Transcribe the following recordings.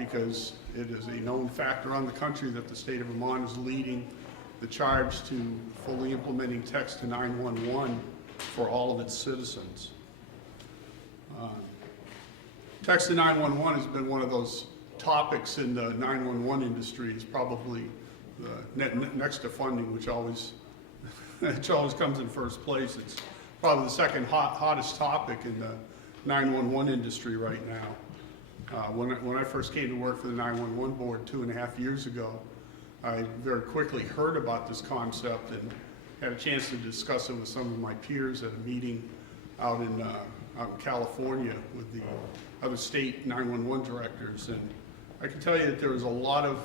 because it is a known fact around the country that the state of Vermont is leading the charge to fully implementing text to 911 for all of its citizens. Text to 911 has been one of those topics in the 911 industry. Is probably next to funding, which always comes in first place. It's probably the second hottest topic in the 911 industry right now. When I first came to work for the 911 board 2.5 years ago, I very quickly heard about this concept and had a chance to discuss it with some of my peers at a meeting out in California with the other state 911 directors. And I can tell you that there was a lot of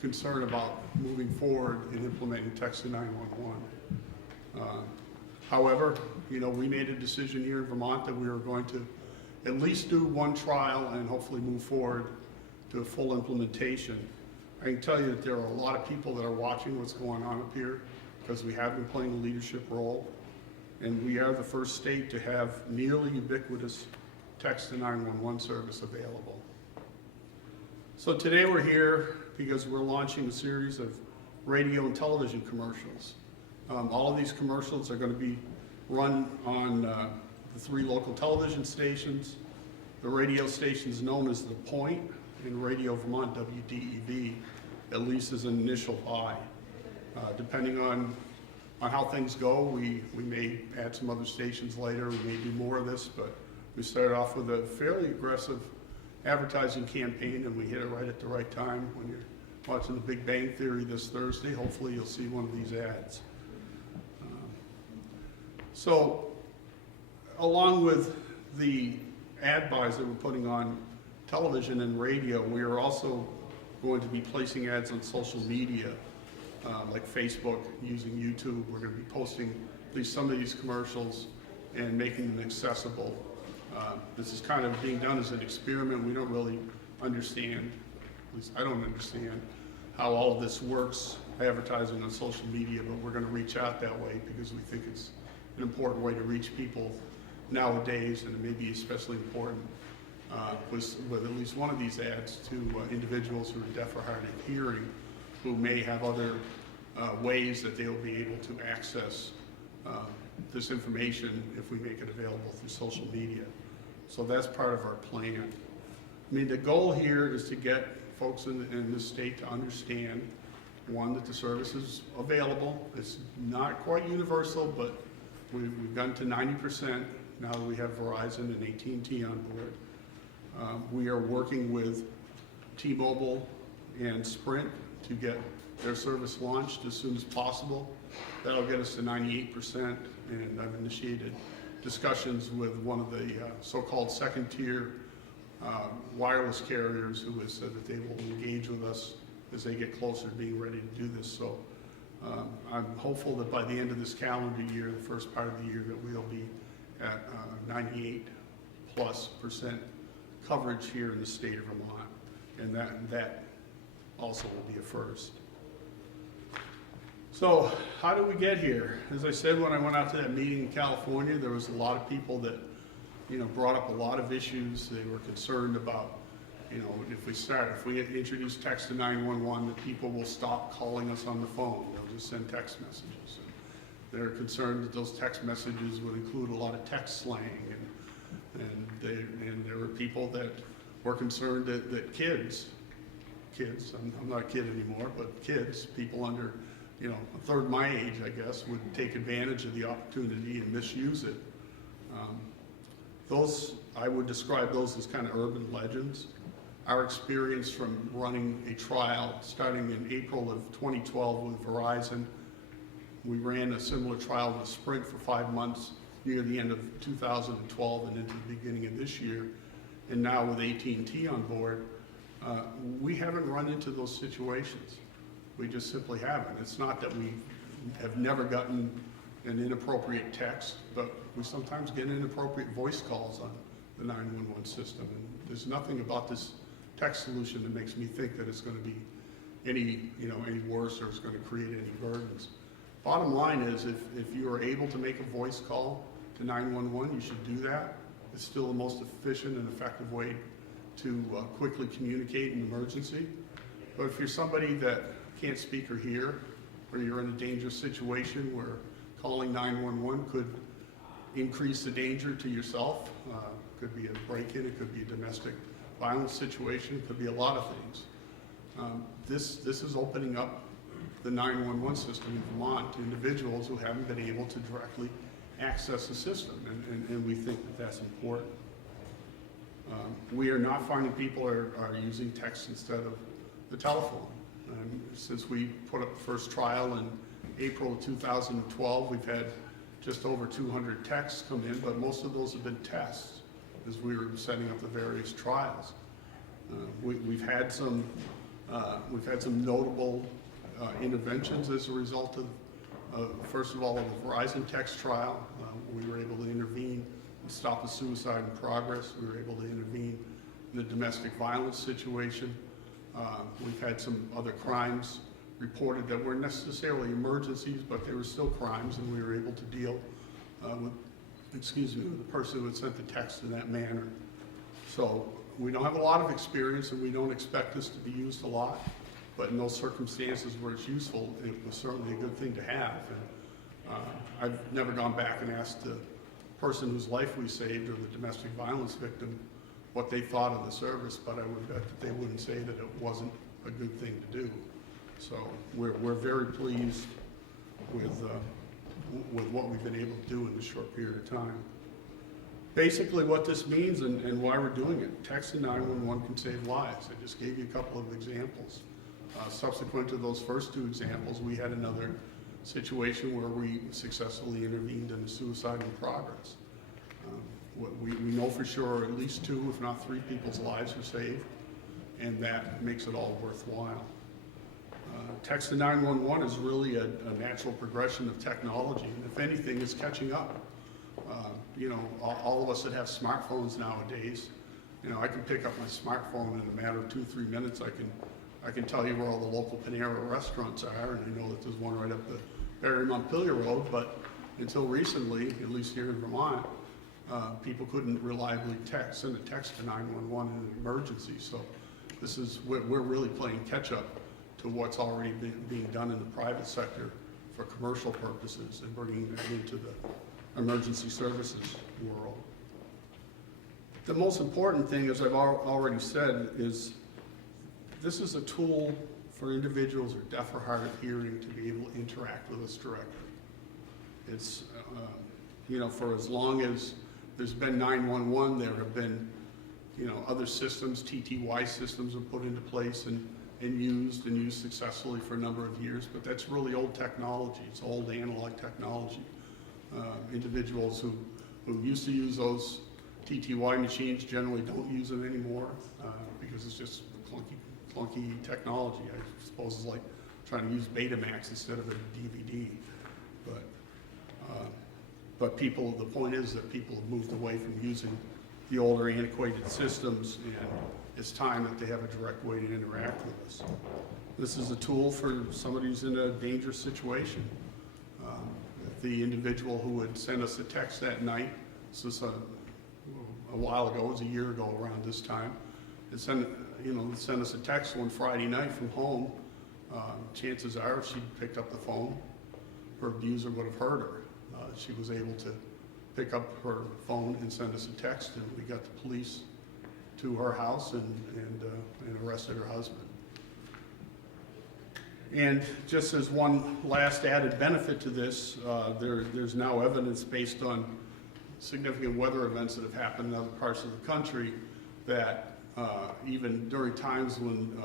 concern about moving forward in implementing text to 911. However, we made a decision here in Vermont that we were going to at least do one trial and hopefully move forward to a full implementation. I can tell you that there are a lot of people that are watching what's going on up here because we have been playing a leadership role, and we are the first state to have nearly ubiquitous text to 911 service available. So today we're here because we're launching a series of radio and television commercials. All of these commercials are going to be run on the 3 local television stations, the radio stations known as The Point, and Radio Vermont WDEV, at least as an initial buy. Depending on how things go, we may add some other stations later, we may do more of this, but we started off with a fairly aggressive advertising campaign, and we hit it right at the right time. When you're watching The Big Bang Theory this Thursday, hopefully you'll see one of these ads. So, along with the ad buys that we're putting on television and radio, we are also going to be placing ads on social media, like Facebook, using YouTube. We're going to be posting at least some of these commercials and making them accessible. This is kind of being done as an experiment. We don't really understand, at least I don't understand, how all of this works, advertising on social media, but we're going to reach out that way because we think it's an important way to reach people nowadays, and it may be especially important with at least one of these ads to individuals who are deaf or hard of hearing, who may have other ways that they will be able to access this information if we make it available through social media. So that's part of our plan. I mean, the goal here is to get folks in this state to understand, one, that the service is available. It's not quite universal, but we've gotten to 90% now that we have Verizon and AT&T on board. We are working with T-Mobile and Sprint to get their service launched as soon as possible. That'll get us to 98%, and I've initiated discussions with one of the so-called second-tier wireless carriers who has said that they will engage with us as they get closer to being ready to do this. So I'm hopeful that by the end of this calendar year, the first part of the year, that we'll be at 98+% coverage here in the state of Vermont, and that also will be a first. So how did we get here? As I said, when I went out to that meeting in California, there was a lot of people that brought up a lot of issues. They were concerned about, if we introduce text to 911, that people will stop calling us on the phone. They'll just send text messages. They're concerned that those text messages would include a lot of text slang, and there were people that were concerned that kids, I'm not a kid anymore, but kids, people under a third my age, I guess, would take advantage of the opportunity and misuse it. I would describe those as kind of urban legends. Our experience from running a trial starting in April of 2012 with Verizon, we ran a similar trial with Sprint for 5 months near the end of 2012 and into the beginning of this year, and now with AT&T on board, we haven't run into those situations. We just simply haven't. It's not that we have never gotten an inappropriate text, but we sometimes get inappropriate voice calls on the 911 system, and there's nothing about this text solution that makes me think that it's going to be any worse or it's going to create any burdens. Bottom line is, if you are able to make a voice call to 911, you should do that. It's still the most efficient and effective way to quickly communicate an emergency. But if you're somebody that can't speak or hear, or you're in a dangerous situation where calling 911 could increase the danger to yourself, could be a break-in, it could be a domestic violence situation, it could be a lot of things. This is opening up the 911 system in Vermont to individuals who haven't been able to directly access the system, and we think that that's important. We are not finding people are using text instead of the telephone. Since we put up the first trial in April of 2012, we've had just over 200 texts come in, but most of those have been tests as we were setting up the various trials. We've had some notable interventions as a result of, first of all, the Verizon text trial. We were able to intervene and stop a suicide in progress. We were able to intervene in the domestic violence situation. We've had some other crimes reported that weren't necessarily emergencies, but they were still crimes, and we were able to deal with the person who had sent the text in that manner. So we don't have a lot of experience, and we don't expect this to be used a lot, but in those circumstances where it's useful, it was certainly a good thing to have. And I've never gone back and asked the person whose life we saved or the domestic violence victim what they thought of the service, but I would bet that they wouldn't say that it wasn't a good thing to do. So we're very pleased with what we've been able to do in this short period of time. Basically what this means and why we're doing it, texting 911 can save lives. I just gave you a couple of examples. Subsequent to those first two examples, we had another situation where we successfully intervened in a suicide in progress. We know for sure at least 2, if not 3 people's lives were saved, and that makes it all worthwhile. Text to 911 is really a natural progression of technology, and if anything, it's catching up. All of us that have smartphones nowadays, I can pick up my smartphone in a matter of 2-3 minutes. I can tell you where all the local Panera restaurants are, and I know that there's one right up the Barry Montpelier Road, but until recently, at least here in Vermont, people couldn't reliably send a text to 911 in an emergency. So we're really playing catch up to what's already being done in the private sector for commercial purposes and bringing that into the emergency services world. The most important thing, as I've already said, is this is a tool for individuals who are deaf or hard of hearing to be able to interact with us directly. It's, for as long as there's been 911, there have been, other systems, TTY systems are put into place and used successfully for a number of years, but that's really old technology. It's old analog technology. Individuals who used to use those TTY machines generally don't use them anymore because it's just clunky technology. I suppose it's like trying to use Betamax instead of a DVD. But the point is that people have moved away from using the older antiquated systems, and it's time that they have a direct way to interact with us. This is a tool for somebody who's in a dangerous situation. The individual who would send us a text that night, this was a while ago, it was a year ago around this time, and send us a text one Friday night from home, chances are if she'd picked up the phone, her abuser would have heard her. She was able to pick up her phone and send us a text, and we got the police to her house and arrested her husband. And just as one last added benefit to this, there's now evidence based on significant weather events that have happened in other parts of the country that even during times when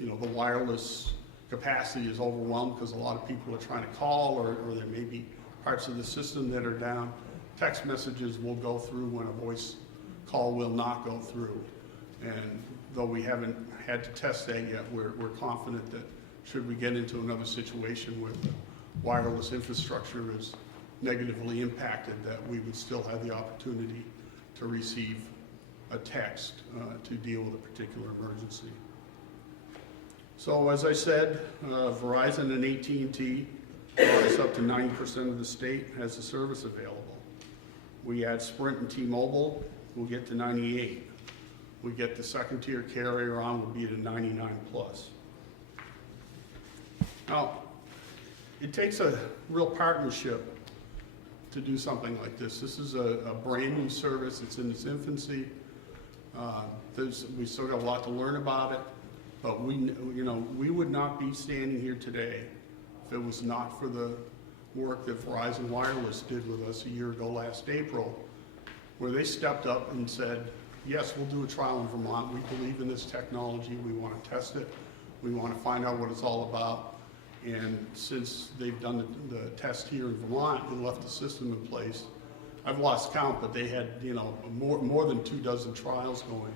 the wireless capacity is overwhelmed because a lot of people are trying to call or there may be parts of the system that are down, text messages will go through when a voice call will not go through. And though we haven't had to test that yet, we're confident that should we get into another situation where the wireless infrastructure is negatively impacted, that we would still have the opportunity to receive a text to deal with a particular emergency. So as I said, Verizon and AT&T, it's up to 90% of the state has the service available. We add Sprint and T-Mobile, we'll get to 98. we get the second tier carrier on, we'll be at a 99 plus. Now, it takes a real partnership to do something like this. This is a brand new service. It's in its infancy. We still got a lot to learn about it, but we would not be standing here today if it was not for the work that Verizon Wireless did with us a year ago last April, where they stepped up and said, yes, we'll do a trial in Vermont. We believe in this technology. We want to test it. We want to find out what it's all about. And since they've done the test here in Vermont and left the system in place, I've lost count, but they had, more than 24 trials going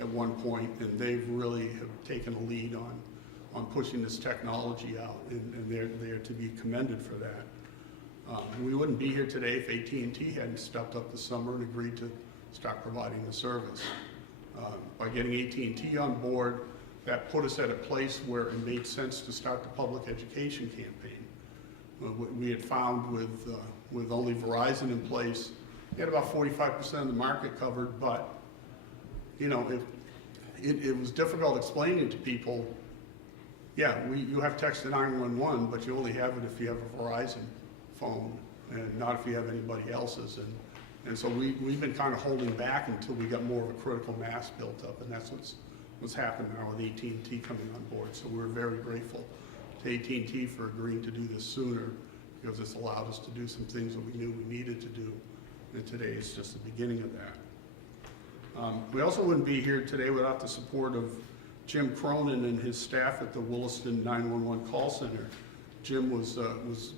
at one point, and they've really have taken a lead on pushing this technology out, and they're to be commended for that. We wouldn't be here today if AT&T hadn't stepped up this summer and agreed to start providing the service. By getting AT&T on board, that put us at a place where it made sense to start the public education campaign. We had found with only Verizon in place, we had about 45% of the market covered, but it was difficult explaining to people, yeah, you have text to 911, but you only have it if you have a Verizon phone and not if you have anybody else's. And so we've been kind of holding back until we got more of a critical mass built up, and that's what's happened now with AT&T coming on board. So we're very grateful to AT&T for agreeing to do this sooner, because it's allowed us to do some things that we knew we needed to do, and today is just the beginning of that. We also wouldn't be here today without the support of Jim Cronin and his staff at the Williston 911 call center. Jim was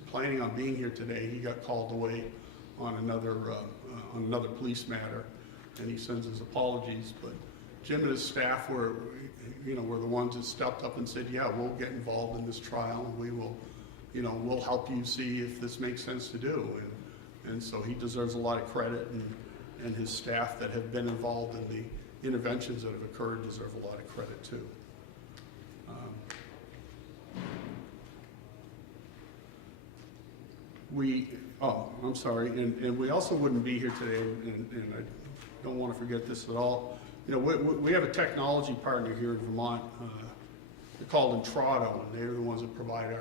planning on being here today. He got called away on another police matter, and he sends his apologies. But Jim and his staff were the ones that stepped up and said, yeah, we'll get involved in this trial, and we will, we'll help you see if this makes sense to do. And so he deserves a lot of credit, and his staff that have been involved in the interventions that have occurred deserve a lot of credit too. I'm sorry, and we also wouldn't be here today, and I don't want to forget this at all. We have a technology partner here in Vermont. They're called Intrado, and they're the ones that provide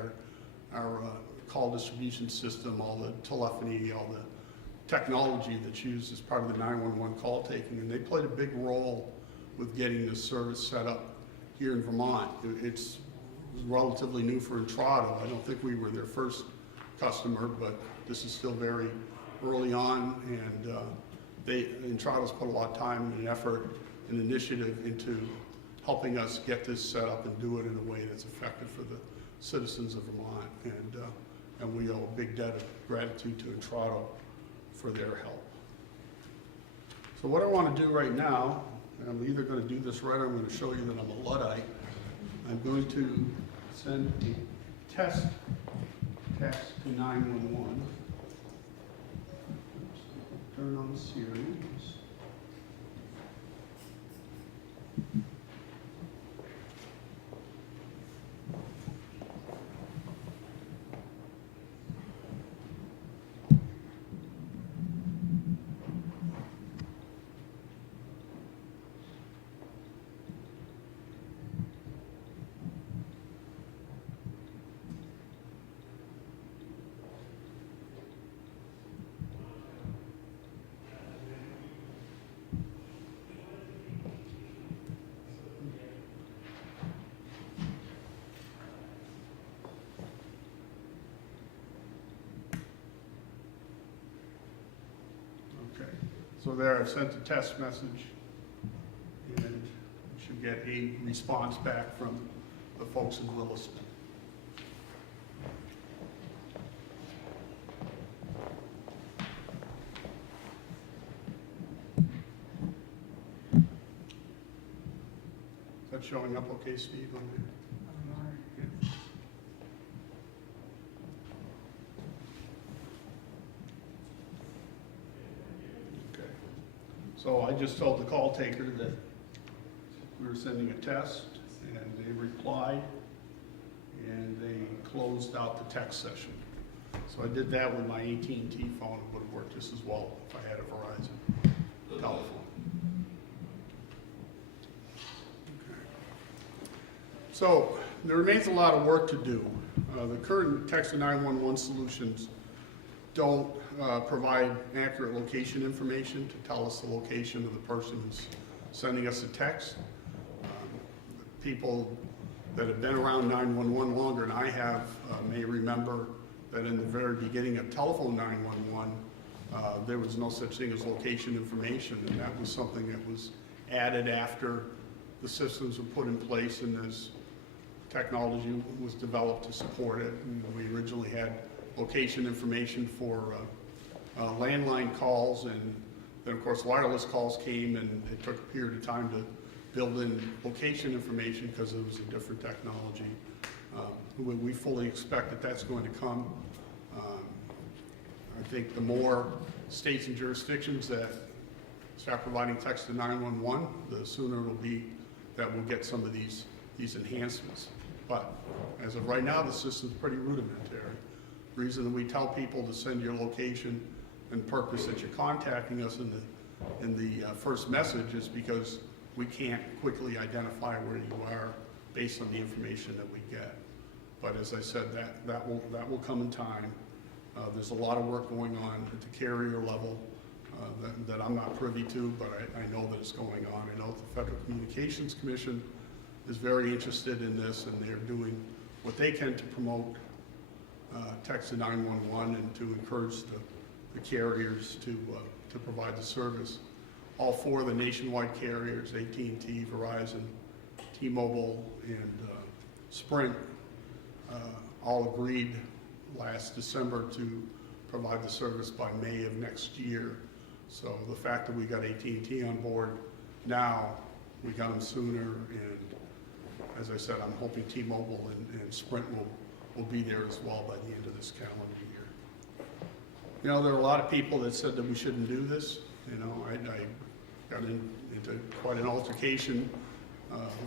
our call distribution system, all the telephony, all the technology that's used as part of the 911 call taking, and they played a big role with getting this service set up here in Vermont. It's relatively new for Intrado. I don't think we were their first customer, but this is still very early on, and Intrado's put a lot of time and effort and initiative into helping us get this set up and do it in a way that's effective for the citizens of Vermont, and we owe a big debt of gratitude to Intrado for their help. So what I want to do right now, and I'm either going to do this right or I'm going to show you that I'm a Luddite. I'm going to send a text to 911. Turn on Siri. So there, I've sent a test message, and you should get a response back from the folks in Williston. Is that showing up okay, Steve, on there? Yeah. So I just told the call taker that we were sending a test, and they replied, and they closed out the text session. So I did that with my AT&T phone. It would have worked just as well if I had a Verizon telephone. So there remains a lot of work to do. The current text to 911 solutions don't provide accurate location information to tell us the location of the person who's sending us a text. People that have been around 911 longer than I have may remember that in the very beginning of telephone 911, there was no such thing as location information, and that was something that was added after the systems were put in place and as technology was developed to support it. And we originally had location information for landline calls, and then of course wireless calls came, and it took a period of time to build in location information because it was a different technology. We fully expect that that's going to come. I think the more states and jurisdictions that start providing text to 911, the sooner it'll be that we'll get some of these enhancements. But as of right now, the system's pretty rudimentary. The reason that we tell people to send your location and purpose that you're contacting us in the first message is because we can't quickly identify where you are based on the information that we get. But as I said, that will come in time. There's a lot of work going on at the carrier level that I'm not privy to, but I know that it's going on. I know the Federal Communications Commission is very interested in this, and they're doing what they can to promote text to 911 and to encourage the carriers to provide the service. All four of the nationwide carriers, AT&T, Verizon, T-Mobile, and Sprint, all agreed last December to provide the service by May of next year. So the fact that we got AT&T on board now, we got them sooner, and as I said, I'm hoping T-Mobile and Sprint will be there as well by the end of this calendar year. You know, there are a lot of people that said that we shouldn't do this. You know, I got into quite an altercation,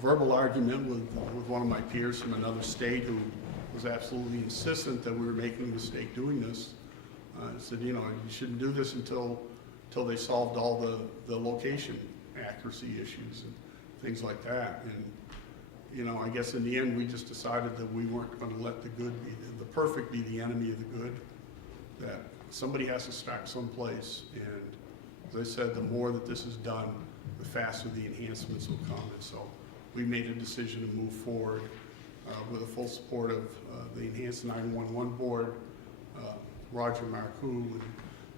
verbal argument with one of my peers from another state who was absolutely insistent that we were making a mistake doing this. I said, you know, you shouldn't do this until they solved all the location accuracy issues and things like that. And you know, I guess in the end we just decided that we weren't going to let the perfect be the enemy of the good. That somebody has to start someplace, and as I said, the more that this is done, the faster the enhancements will come. And so we made a decision to move forward with the full support of the Enhanced 911 Board. Roger Marcoux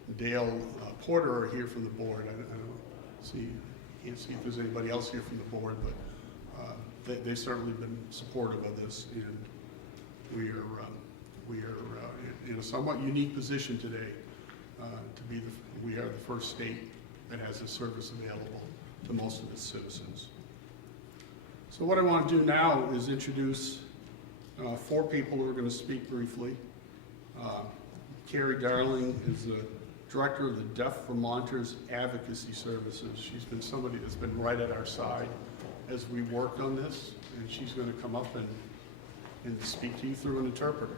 and Dale Porter are here from the board. Can't see if there's anybody else here from the board, but they've certainly been supportive of this, and we are in a somewhat unique position today we are the first state that has this service available to most of its citizens. So what I want to do now is introduce four people who are going to speak briefly. Carrie Darling is the director of the Deaf Vermonters Advocacy Services. She's been somebody that's been right at our side as we worked on this, and she's going to come up and speak to you through an interpreter.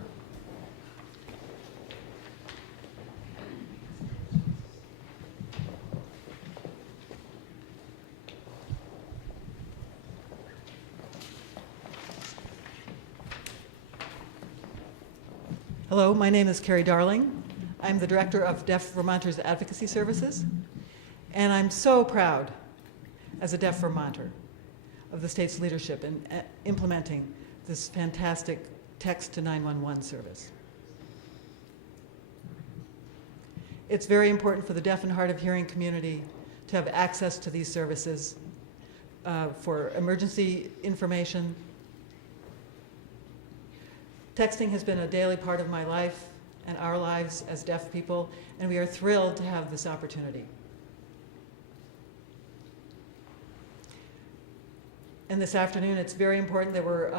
Hello, my name is Carrie Darling. I'm the director of Deaf Vermonters Advocacy Services, and I'm so proud as a deaf Vermonter of the state's leadership in implementing this fantastic text to 911 service. It's very important for the deaf and hard of hearing community to have access to these services for emergency information. Texting has been a daily part of my life and our lives as deaf people, and we are thrilled to have this opportunity. And this afternoon, it's very important that we're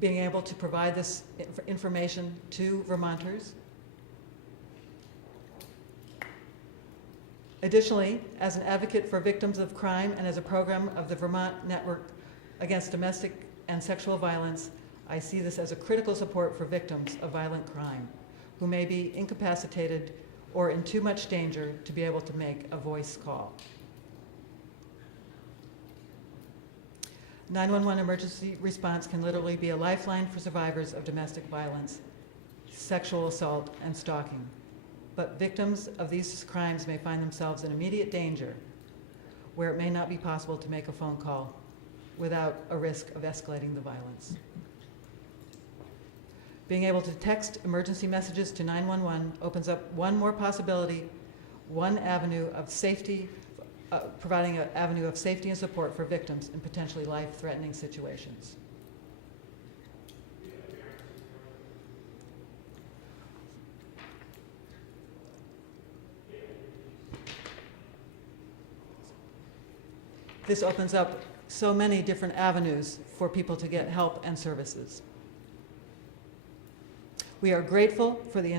being able to provide this information to Vermonters. Additionally, as an advocate for victims of crime and as a program of the Vermont Network Against Domestic and Sexual Violence, I see this as a critical support for victims of violent crime who may be incapacitated or in too much danger to be able to make a voice call. 911 emergency response can literally be a lifeline for survivors of domestic violence, sexual assault, and stalking. But victims of these crimes may find themselves in immediate danger where it may not be possible to make a phone call without a risk of escalating the violence. Being able to text emergency messages to 911 opens up one more possibility, one avenue of safety, providing an avenue of safety and support for victims in potentially life-threatening situations. This opens up so many different avenues for people to get help and services. We are grateful for the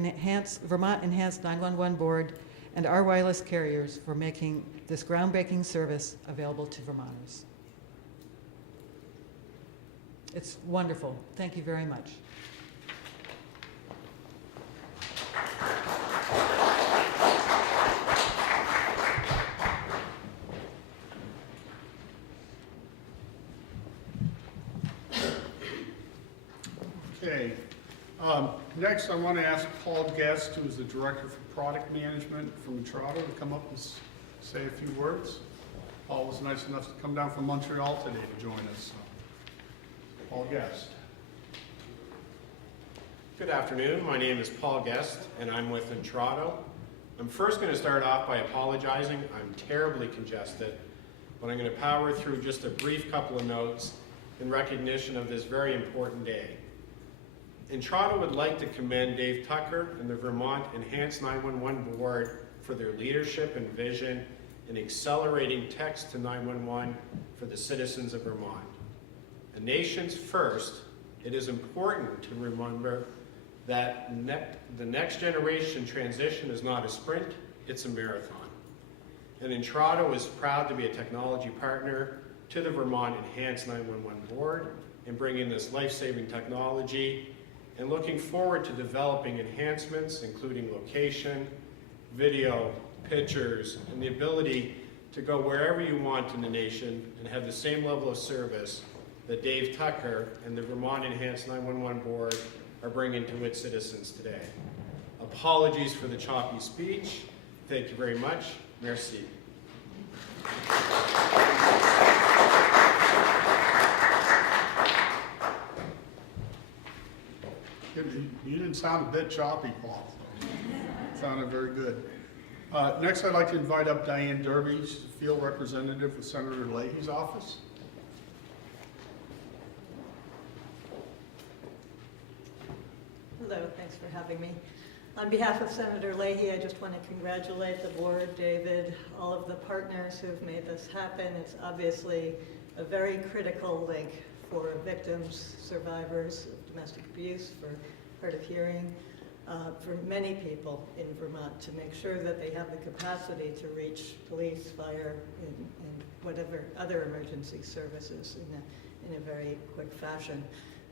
Vermont Enhanced 911 Board and our wireless carriers for making this groundbreaking service available to Vermonters. It's wonderful. Thank you very much. Okay. Next, I want to ask Paul Guest, who is the Director for Product Management from Intrado, to come up and say a few words. Paul was nice enough to come down from Montreal today to join us. Paul Guest. Good afternoon. My name is Paul Guest, and I'm with Intrado. I'm first going to start off by apologizing. I'm terribly congested, but I'm going to power through just a brief couple of notes in recognition of this very important day. Intrado would like to commend Dave Tucker and the Vermont Enhanced 911 Board for their leadership and vision in accelerating text to 911 for the citizens of Vermont. A nation's first, it is important to remember that the next generation transition is not a sprint, it's a marathon. And Intrado is proud to be a technology partner to the Vermont Enhanced 911 Board in bringing this life-saving technology and looking forward to developing enhancements including location, video, pictures, and the ability to go wherever you want in the nation and have the same level of service that Dave Tucker and the Vermont Enhanced 911 Board are bringing to its citizens today. Apologies for the choppy speech. Thank you very much. Merci. You didn't sound a bit choppy, Paul. Sounded very good. Next, I'd like to invite up Diane Derby. She's a field representative with Senator Leahy's office. Hello, thanks for having me. On behalf of Senator Leahy, I just want to congratulate the board, David, all of the partners who have made this happen. It's obviously a very critical link for victims, survivors of domestic abuse, for hard of hearing, for many people in Vermont to make sure that they have the capacity to reach police, fire, and whatever other emergency services in a very quick fashion.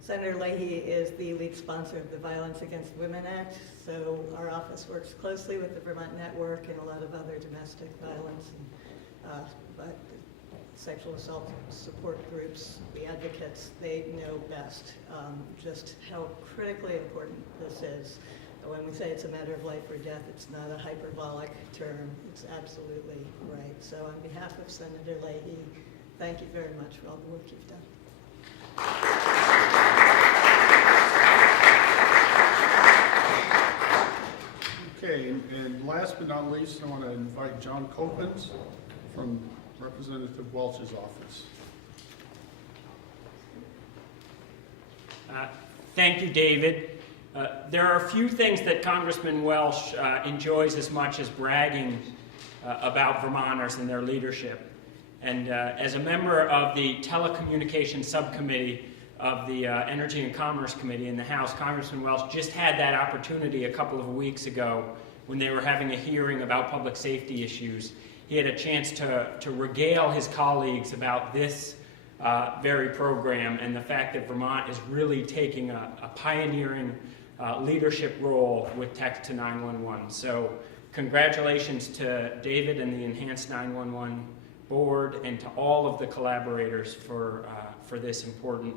Senator Leahy is the lead sponsor of the Violence Against Women Act, so our office works closely with the Vermont Network and a lot of other domestic violence and sexual assault support groups, the advocates. They know best just how critically important this is. When we say it's a matter of life or death, it's not a hyperbolic term. It's absolutely right. So on behalf of Senator Leahy, thank you very much for all the work you've done. Okay, and last but not least, I want to invite John Copens from Representative Welch's office. Thank you, David. There are a few things that Congressman Welch enjoys as much as bragging about Vermonters and their leadership. And as a member of the Telecommunications Subcommittee of the Energy and Commerce Committee in the House, Congressman Welch just had that opportunity a couple of weeks ago when they were having a hearing about public safety issues. He had a chance to regale his colleagues about this very program and the fact that Vermont is really taking a pioneering leadership role with Text to 911. So congratulations to David and the Enhanced 911 Board and to all of the collaborators for for this important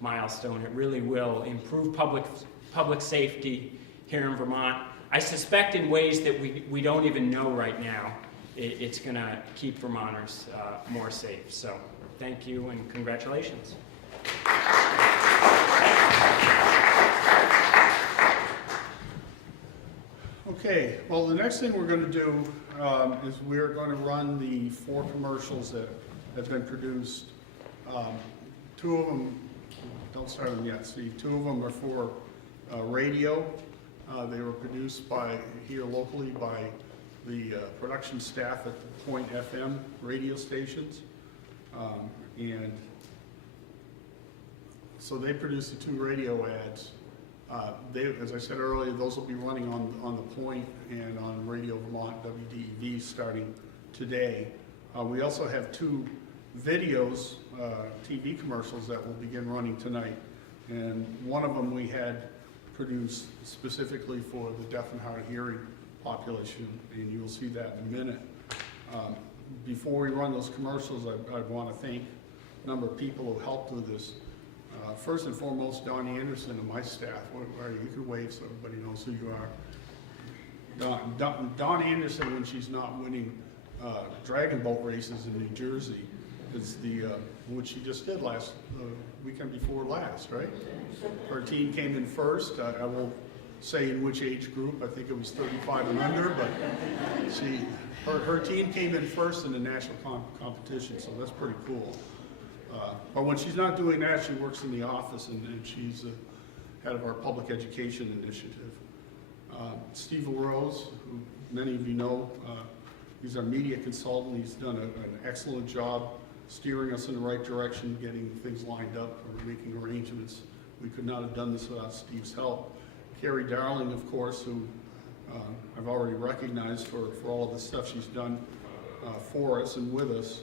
milestone. It really will improve public safety here in Vermont. I suspect in ways that we don't even know right now. It's going to keep Vermonters more safe. So thank you and congratulations. Okay, well, the next thing we're going to do is we're going to run the 4 commercials that have been produced. 2 of them, don't start them yet, Steve. 2 of them are for radio. They were produced here locally by the production staff at the Point FM radio stations. And so they produced the 2 radio ads. As I said earlier, those will be running on the Point and on Radio Vermont WDEV starting today. We also have 2 videos, TV commercials that will begin running tonight. And one of them we had produced specifically for the deaf and hard of hearing population, and you'll see that in a minute. Before we run those commercials, I want to thank a number of people who helped with this. First and foremost, Don Anderson and my staff. You can wave so everybody knows who you are. Don Anderson, when she's not winning dragon boat races in New Jersey, is what she just did last weekend before last, right? Her team came in first. I won't say in which age group. I think it was 35 and under, but her team came in first in the national competition, so that's pretty cool. But when she's not doing that, she works in the office, and she's head of our public education initiative. Steve LaRose, who many of you know, he's our media consultant. He's done an excellent job steering us in the right direction, getting things lined up, or making arrangements. We could not have done this without Steve's help. Carrie Darling, of course, who I've already recognized for all of the stuff she's done for us and with us.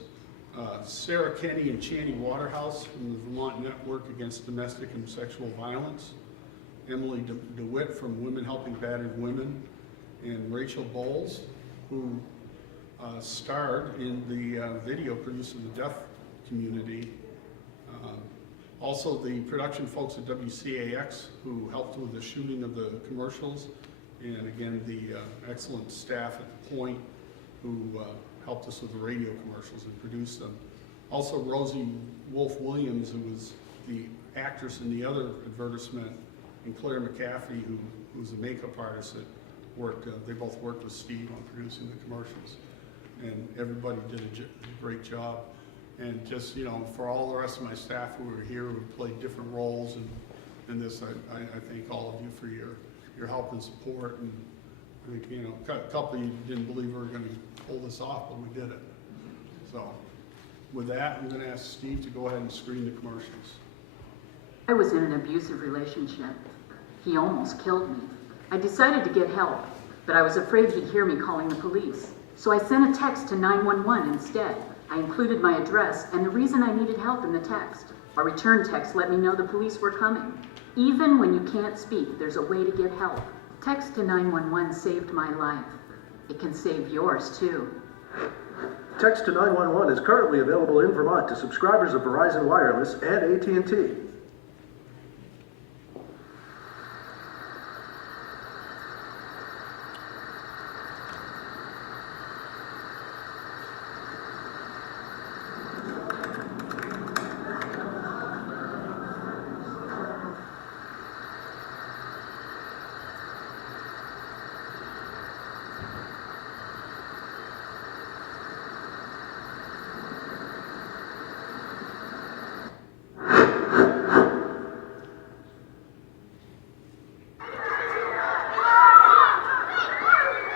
Sarah Kenny and Channy Waterhouse from the Vermont Network Against Domestic and Sexual Violence. Emily DeWitt from Women Helping Battered Women. And Rachel Bowles, who starred in the video produced in the deaf community. Also the production folks at WCAX who helped with the shooting of the commercials, and again the excellent staff at the Point who helped us with the radio commercials and produced them. Also Rosie Wolf-Williams, who was the actress in the other advertisement, and Claire McCaffrey, who's a makeup artist that worked, they both worked with Steve on producing the commercials. And everybody did a great job. And just, for all the rest of my staff who were here, who played different roles in this, I thank all of you for your help and support. And I think, a couple of you didn't believe we were going to pull this off, but we did it. So with that, I'm going to ask Steve to go ahead and screen the commercials. I was in an abusive relationship. He almost killed me. I decided to get help, but I was afraid he'd hear me calling the police. So I sent a text to 911 instead. I included my address and the reason I needed help in the text. A return text let me know the police were coming. Even when you can't speak, there's a way to get help. Text to 911 saved my life. It can save yours too. Text to 911 is currently available in Vermont to subscribers of Verizon Wireless and AT&T.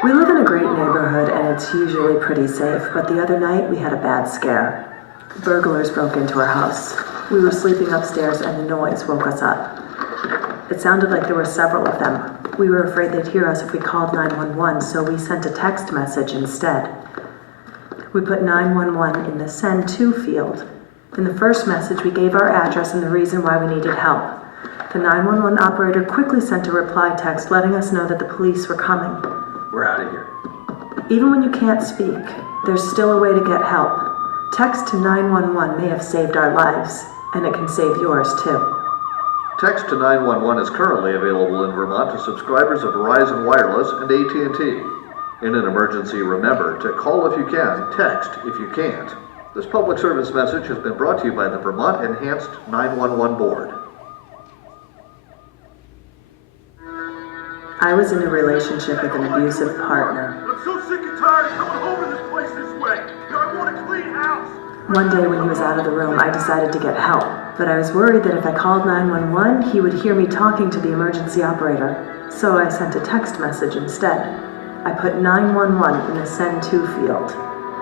We live in a great neighborhood and it's usually pretty safe, but the other night we had a bad scare. Burglars broke into our house. We were sleeping upstairs and the noise woke us up. It sounded like there were several of them. We were afraid they'd hear us if we called 911, so we sent a text message instead. We put 911 in the Send To field. In the first message, we gave our address and the reason why we needed help. The 911 operator quickly sent a reply text letting us know that the police were coming. We're out of here. Even when you can't speak, there's still a way to get help. Text to 911 may have saved our lives. and it can save yours too. Text to 911 is currently available in Vermont to subscribers of Verizon Wireless and AT&T. In an emergency, remember to call if you can, text if you can't. This public service message has been brought to you by the Vermont Enhanced 911 Board. I was in a relationship with an abusive partner. I'm so sick and tired of coming home to this place this way. I want a clean house. One day when he was out of the room, I decided to get help. But I was worried that if I called 911, he would hear me talking to the emergency operator. So I sent a text message instead. I put 911 in the send to field.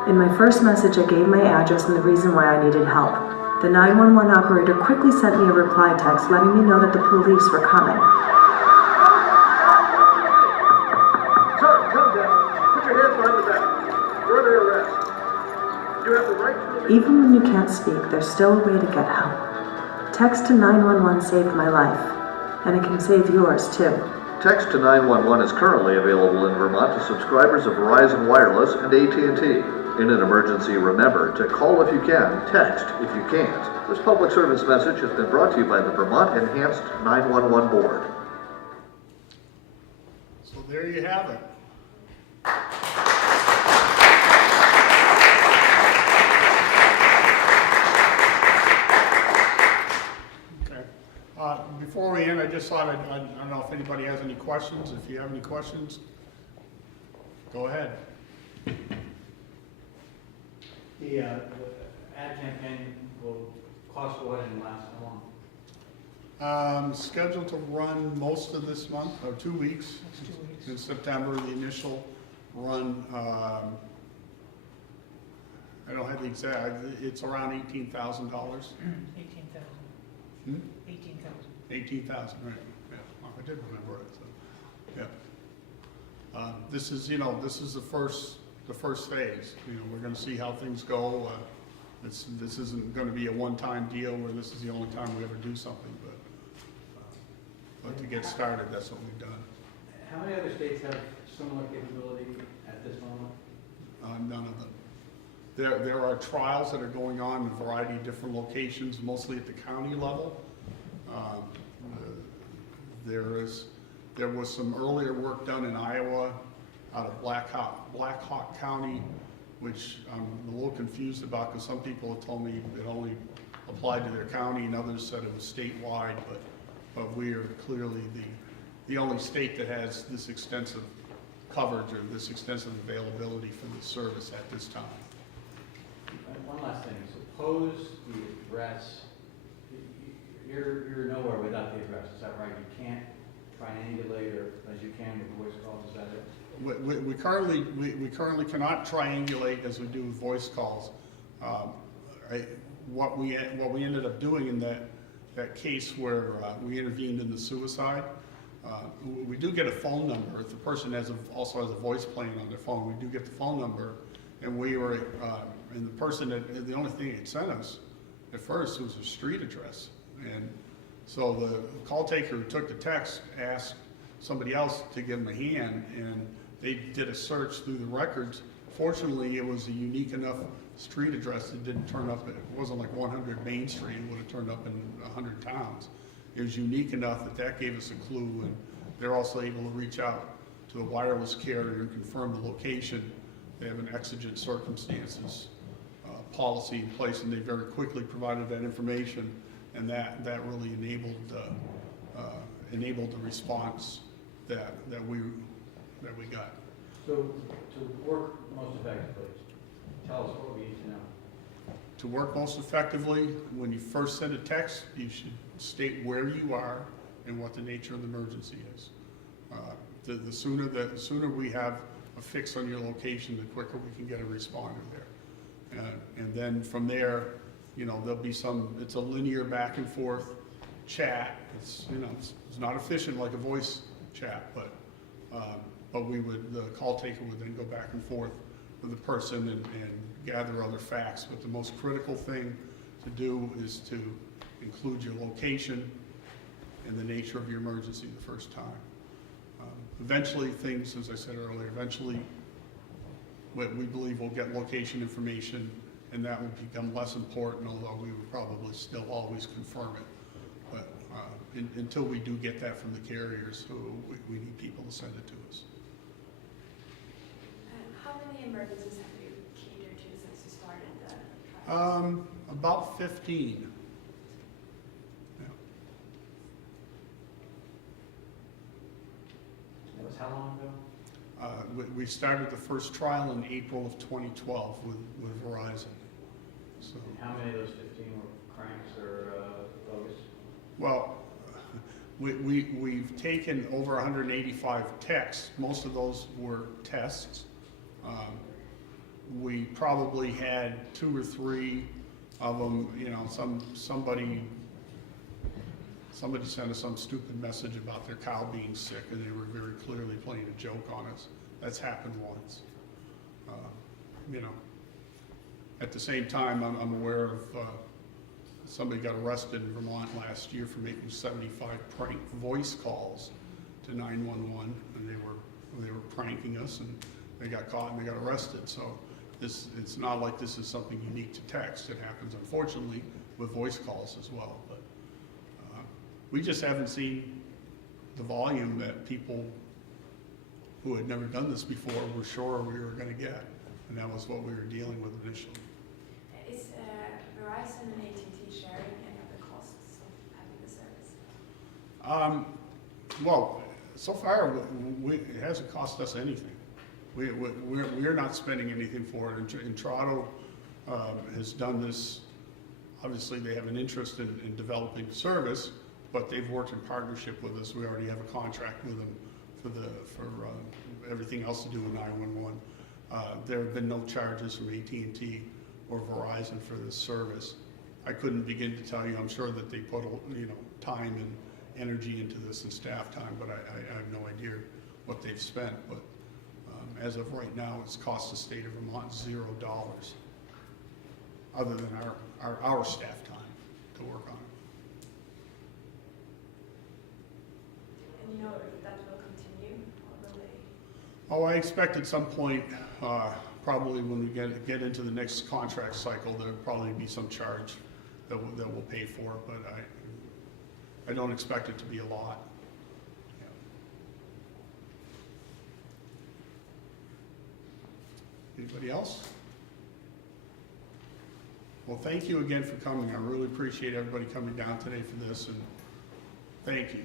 In my first message, I gave my address and the reason why I needed help. The 911 operator quickly sent me a reply text letting me know that the police were coming. Sir, calm down. Put your hands behind the back. You're under arrest. You have the right to... Even when you can't speak, there's still a way to get help. Text to 911 saved my life, and it can save yours too. Text to 911 is currently available in Vermont to subscribers of Verizon Wireless and AT&T. In an emergency, remember to call if you can, text if you can't. This public service message has been brought to you by the Vermont Enhanced 911 Board. So there you have it. Okay. Before we end, I just thought, I don't know if anybody has any questions. If you have any questions, go ahead. The ad campaign will cost what and last how long? Scheduled to run most of this month, or 2 weeks. In September, the initial run, I don't have the exact, it's around $18,000. 18,000. Hmm? 18,000. 18,000, right, yeah, well, I did remember it, so, yeah. This is, this is the first phase, we're gonna see how things go. This isn't gonna be a one-time deal where this is the only time we ever do something, but to get started, that's what we've done. How many other states have similar capability at this moment? None of them. There are trials that are going on in a variety of different locations, mostly at the county level. There was some earlier work done in Iowa out of Black Hawk County, which I'm a little confused about because some people have told me it only applied to their county and others said it was statewide, but we are clearly the only state that has this extensive coverage or this extensive availability for the service at this time. One last thing, suppose the address, you're nowhere without the address, is that right? You can't triangulate or as you can with voice calls, is that it? We currently cannot triangulate as we do with voice calls. What we ended up doing in that case where we intervened in the suicide, we do get a phone number. If the person also has a voice playing on their phone, we do get the phone number, and we were and the person the only thing it sent us at first was a street address, and so the call taker who took the text asked somebody else to give them a hand, and they did a search through the records. Fortunately, it was a unique enough street address that didn't turn up. It wasn't like 100 Main Street. It would have turned up in 100 towns. It was unique enough that gave us a clue, and they're also able to reach out to the wireless carrier and confirm the location. They have an exigent circumstances policy in place, and they very quickly provided that information, and that really enabled the response that we got. So to work most effectively, tell us what we need to know. To work most effectively, when you first send a text, you should state where you are and what the nature of the emergency is. The sooner we have a fix on your location, the quicker we can get a responder there. And then from there, there'll be it's a linear back and forth chat. It's not efficient like a voice chat, but the call taker would then go back and forth with the person and gather other facts. But the most critical thing to do is to include your location and the nature of your emergency the first time. Eventually as I said earlier, we believe we'll get location information and that would become less important, although we would probably still always confirm it. But until we do get that from the carriers, we need people to send it to us. How many emergencies have you catered to since you started the trial? About 15. Yeah. That was how long ago? We started the first trial in April of 2012 with Verizon. So, And how many of those 15 were cranks or bogus? well, we've taken over 185 texts. Most of those were tests. We probably had 2 or 3 of them, somebody sent us some stupid message about their cow being sick, and they were very clearly playing a joke on us. That's happened once. At the same time, I'm aware of somebody got arrested in Vermont last year for making 75 prank voice calls to 911, and they were pranking us, and they got caught and they got arrested. So it's not like this is something unique to text. It happens, unfortunately, with voice calls as well. But we just haven't seen the volume that people who had never done this before were sure we were going to get, and that was what we were dealing with initially. Is Verizon and AT&T sharing any of the costs of having the service? Well, so far, it hasn't cost us anything. We're not spending anything for it. Intrado has done this. Obviously, they have an interest in developing the service, but they've worked in partnership with us. We already have a contract with them for everything else to do with 911. There have been no charges from AT&T or Verizon for this service. I couldn't begin to tell you. I'm sure that they put time and energy into this and staff time, but I have no idea what they've spent. But as of right now, it's cost the state of Vermont $0, other than our staff time to work on it. And you know if that will continue, or will they? Oh, I expect at some point, probably when we get into the next contract cycle, there'll probably be some charge that we'll pay for, but I don't expect it to be a lot. Anybody else? Well, thank you again for coming. I really appreciate everybody coming down today for this, and thank you.